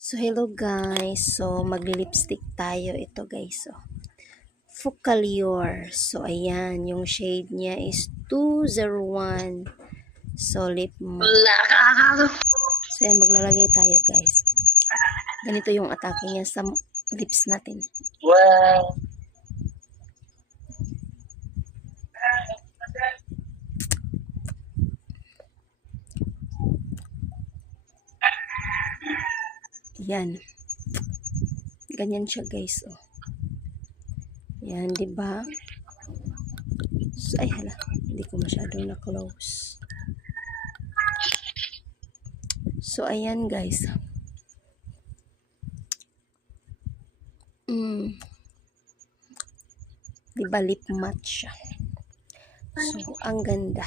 So, hello guys. So, mag-lipstick tayo. Ito guys. So, Focallure. So, ayan. Yung shade niya is 201. So, lip matte. So, ayan. Maglalagay tayo guys. Ganito yung atake niya sa lips natin. Wow. Yan. Ganyan siya guys. Oh. Yan, di ba? So, ay hala. Hindi ko masyadong na-close. So, ayan guys. Diba lip matte siya. So, ang ganda.